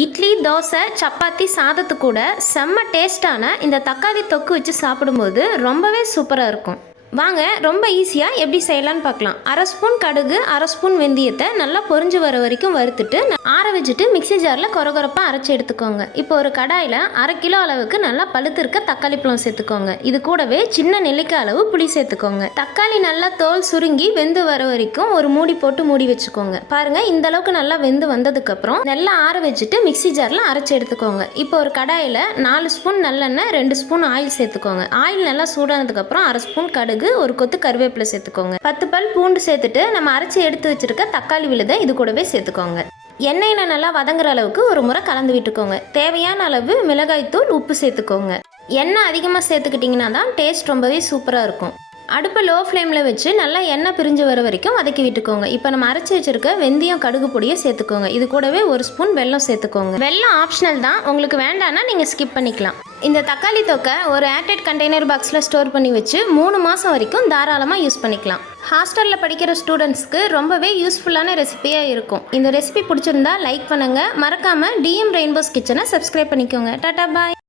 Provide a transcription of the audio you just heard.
இட்லி தோசை சப்பாத்தி சாதத்து கூட செம்ம டேஸ்டான இந்த தக்காளி தொக்கு வச்சு சாப்பிடும்போது ரொம்பவே சூப்பராக இருக்கும். வாங்க ரொம்ப ஈஸியாக எப்படி செய்யலான்னு பார்க்கலாம். அரை ஸ்பூன் கடுகு அரை ஸ்பூன் வெந்தயத்தை நல்லா பொறிஞ்சு வர வரைக்கும் வறுத்துட்டு ஆற வச்சுட்டு மிக்ஸி ஜாரில் கொரகொரப்பாக அரைச்சி எடுத்துக்கோங்க. இப்போ ஒரு கடாயில் அரை கிலோ அளவுக்கு நல்லா பழுத்திருக்க தக்காளி பழம் சேர்த்துக்கோங்க. இது கூடவே சின்ன நெல்லிக்காய் அளவு புளி சேர்த்துக்கோங்க. தக்காளி நல்லா தோல் சுருங்கி வெந்து வர வரைக்கும் ஒரு மூடி போட்டு மூடி வச்சுக்கோங்க. பாருங்க இந்த அளவுக்கு நல்லா வெந்து வந்ததுக்கப்புறம் நல்லா ஆற வச்சுட்டு மிக்ஸி ஜாரில் அரைச்சி எடுத்துக்கோங்க. இப்போ ஒரு கடாயில் நாலு ஸ்பூன் நல்லெண்ணெய் ரெண்டு ஸ்பூன் ஆயில் சேர்த்துக்கோங்க. ஆயில் நல்லா சூடானதுக்கப்புறம் அரை ஸ்பூன் கடுகு ஒரு கொத்து கருவேப்பிலை சேர்த்துக்கோங்க. பத்து பல் பூண்டு சேர்த்துட்டு நம்ம அரைச்சி எடுத்து வச்சிருக்க தக்காளி விழுதை இது கூடவே சேர்த்துக்கோங்க. எண்ணெயில் நல்லா வதங்குற அளவுக்கு ஒரு முறை கலந்து விட்டுக்கோங்க. தேவையான அளவு மிளகாய்த்தூள் உப்பு சேர்த்துக்கோங்க. எண்ணெய் அதிகமாக சேர்த்துக்கிட்டிங்கன்னா தான் டேஸ்ட் ரொம்பவே சூப்பராக இருக்கும். அடுப்பை லோ ஃப்ளேமில் வச்சு நல்லா எண்ணெய் பிரிஞ்சு வர வரைக்கும் வதக்கி விட்டுக்கோங்க. இப்போ நம்ம அரைச்சி வச்சிருக்க வெந்தயம் கடுகு பொடியை சேர்த்துக்கோங்க. இது கூடவே ஒரு ஸ்பூன் வெல்லம் சேர்த்துக்கோங்க. வெல்லம் ஆப்ஷனல் தான். உங்களுக்கு வேண்டாம்னா நீங்கள் ஸ்கிப் பண்ணிக்கலாம். இந்த தக்காளி தொக்கை ஒரு ஏர்டைட் கண்டெய்னர் பாக்ஸில் ஸ்டோர் பண்ணி வச்சு மூணு மாதம் வரைக்கும் தாராளமாக யூஸ் பண்ணிக்கலாம். ஹாஸ்டலில் படிக்கிற ஸ்டூடெண்ட்ஸ்க்கு ரொம்பவே யூஸ்ஃபுல்லான ரெசிபியாக இருக்கும். இந்த ரெசிபி பிடிச்சிருந்தா லைக் பண்ணுங்கள் மறக்காமல் டிஎம் ரெயின்போஸ் கிச்சனை சப்ஸ்கிரைப் பண்ணிக்கோங்க. Tata bye